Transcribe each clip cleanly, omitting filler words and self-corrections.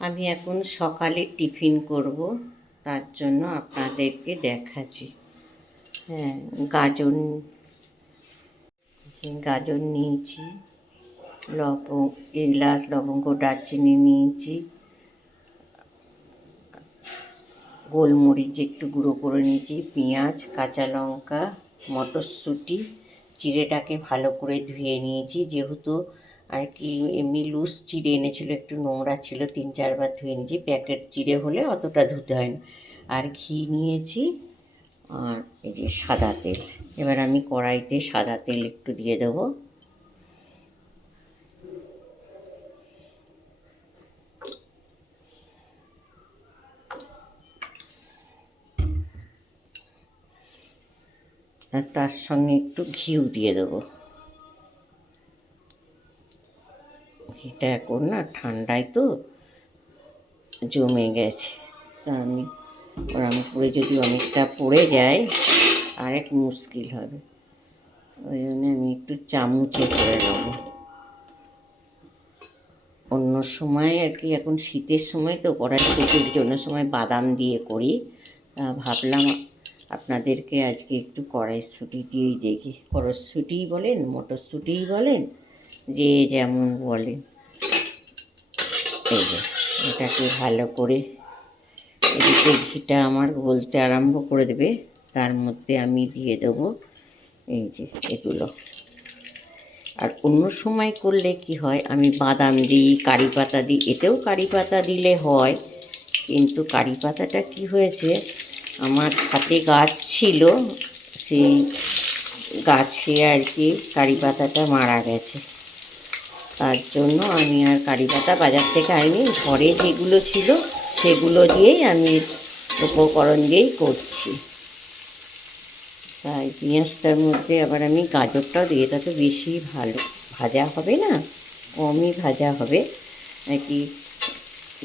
আমি এখন সকালে টিফিন করব, তার জন্য আপনাদেরকে দেখাচ্ছি। হ্যাঁ, গাজর নিয়েছি, এলাচ, লবঙ্গ, দারচিনি নিয়েছি, গোলমরিচ একটু গুঁড়ো করে নিয়েছি, পেঁয়াজ, কাঁচা লঙ্কা, মটরশুঁটি, চিড়েটাকে ভালো করে ধুয়ে নিয়েছি, যেহেতু আর কি এমনি লুজ চিড়ে এনেছিল, একটু নোংরা ছিল, 3-4 বার ধুয়ে নিয়েছি। প্যাকেট চিড়ে হলে অতটা ধুতে হয় না। আর ঘি নিয়েছি, আর এই যে সাদা তেল। এবার আমি কড়াইতে সাদা তেল একটু দিয়ে দেবো। আর তার সঙ্গে একটু ঘিও দিয়ে দেবো। ঘিটা এখন না ঠান্ডায় তো জমে গেছে, তা আমি ওরম করে যদি অনেকটা পড়ে যায় আরেক মুশকিল হবে, ওই জন্য আমি একটু চামচে করে নেবো। অন্য সময় আর কি, এখন শীতের সময় তো কড়াইশুঁটি, অন্য সময় বাদাম দিয়ে করি, তা ভাবলাম আপনাদেরকে আজকে একটু কড়াইশুঁটি দিয়েই দেখি। কড়াইশুঁটিই বলেন, মটরশুঁটিই বলেন, যে যেমন বলেন। এই যে এটাকে ভালো করে, এদিকে ঘিটা আমার গলতে আরম্ভ করে দেবে, তার মধ্যে আমি দিয়ে দেবো এই যে এগুলো। আর অন্য সময় করলে কি হয়, আমি বাদাম দিই, কারি পাতা দিই, এতেও কারি পাতা দিলে হয়, কিন্তু কারি পাতাটা কী হয়েছে, আমার ছাদে গাছ ছিল, সেই গাছে আর কি কারি পাতাটা মারা গেছে, তার জন্য আমি আর কারি পাতা বাজার থেকে আনিনি। ঘরে যেগুলো ছিল সেগুলো দিয়েই আমি উপকরণ দিয়েই করছি। তাই পেঁয়াজটার মধ্যে আবার আমি গাজরটাও দিয়ে, তাতে বেশি ভালো ভাজা হবে না, কমই ভাজা হবে আর কি।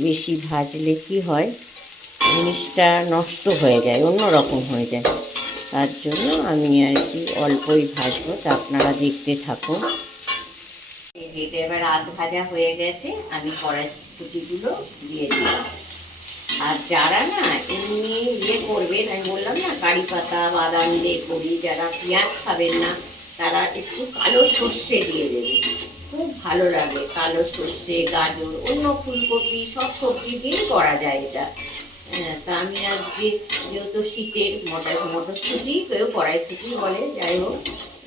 বেশি ভাজলে কি হয়, জিনিসটা নষ্ট হয়ে যায়, অন্য রকম হয়ে যায়, তার জন্য আমি আর কি অল্পই ভাজবো। তা আপনারা দেখতে থাকুন। এটা এবার আধ ভাজা হয়ে গেছে, আমি কড়াইশুঁটিগুলো দিয়ে দিলাম। আর যারা না এমনি করবেন, আমি বললাম না কারি পাতা বাদাম দিয়ে করি, যারা পেঁয়াজ খাবেন না তারা একটু কালো সর্ষে দিয়ে দেবে, খুব ভালো লাগে। কালো সর্ষে, গাজর, অন্য ফুলকপি, সব সবজি দিয়েই করা যায় এটা। হ্যাঁ, তা আমি আজকে যেহেতু শীতের মটরশুঁটি, কেউ কড়াইশুঁটি বলে, যাই হোক,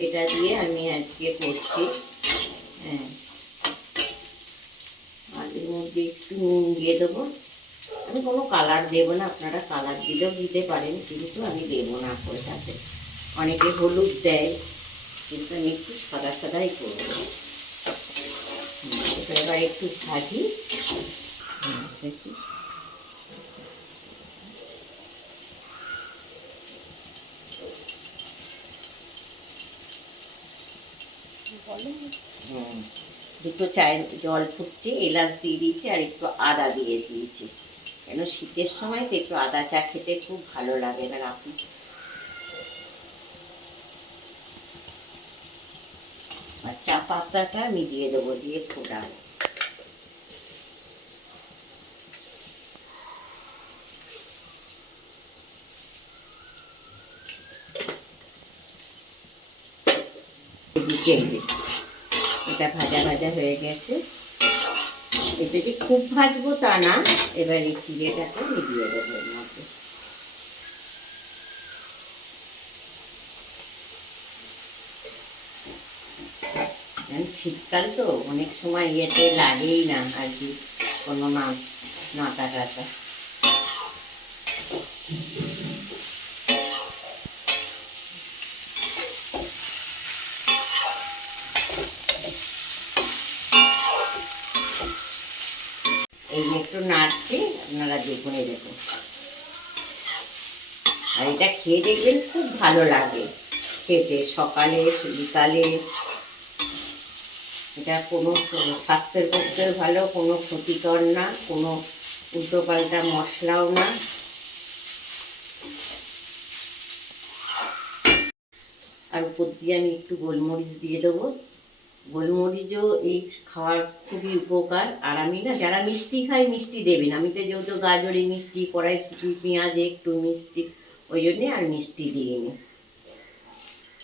এটা দিয়ে আমি আজকে করছি। হ্যাঁ, আর এর মধ্যে একটু নুন দিয়ে দেবো। আমি কোনো কালার দেবো না, আপনারা কালার দিলেও দিতে পারেন, কিন্তু আমি দেবো না ওটাতে। অনেকে হলুদ দেয়, কিন্তু আমি একটু সাদা সাদাই করবো। এটা এবার একটু ভাজি। দেখি দুটো চায়ের জল ফুটছে, এলাচ দিয়ে দিয়েছি, আর একটু আদা দিয়ে দিয়েছি, কেন শীতের সময় তো একটু আদা চা খেতে খুব ভালো লাগে। এবার আপনি আর চা পাতাটা আমি দিয়ে দেবো, দিয়ে ফোটাবো। এটা ভাজা ভাজা হয়ে গেছে, এটা যে খুব ভাজবো তা না। এবার এই চিড়েটাকে আমি দিয়ে দেবো এর মধ্যে। শীতকাল তো অনেক সময় ইয়েতে লাগেই না আর কি, কোনো নাতা টাতা। এই যে একটু নাড়ছি, আপনারা দেখুন, এই দেখুন। আর এটা খেয়ে দেখবেন, খুব ভালো লাগে খেতে, সকালে বিকালে। এটা কোনো স্বাস্থ্যের পক্ষে ভালো, কোনো ক্ষতিকর না, কোনো উল্টোপাল্টা মশলাও না। আর উপর দিয়ে আমি একটু গোলমরিচ দিয়ে দেবো, গোলমরিচও এই খাওয়ার খুবই উপকার। আর আমি না, যারা মিষ্টি খায় মিষ্টি দেবেন, আমি তো যেহেতু গাজরে মিষ্টি, কড়াইশুঁটি, পেঁয়াজে একটু মিষ্টি, ওই জন্যে আর মিষ্টি দিইনি।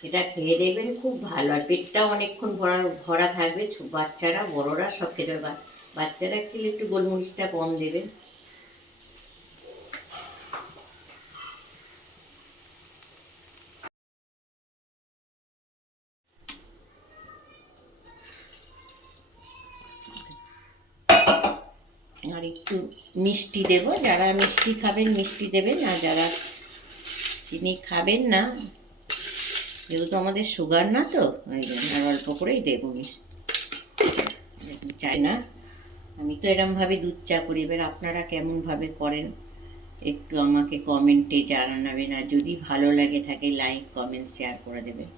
এটা খেয়ে দেখবেন, খুব ভালো। আর পেটটাও অনেকক্ষণ ভরা ভরা থাকবে। বাচ্চারা বড়রা সব খেতে পারবে। বাচ্চারা খেলে একটু গোলমরিচটা কম দেবেন। আর একটু মিষ্টি দেবো, যারা মিষ্টি খাবেন মিষ্টি দেবেন, আর যারা চিনি খাবেন না, যেহেতু আমাদের সুগার না, তো ওই জন্য আর অল্প করেই দেবো মিষ্টি। চাই না, আমি তো এরমভাবে দুধ চা করি। এবার আপনারা কেমনভাবে করেন একটু আমাকে কমেন্টে জানাবেন। আর যদি ভালো লাগে থাকে লাইক, কমেন্ট, শেয়ার করে দেবেন।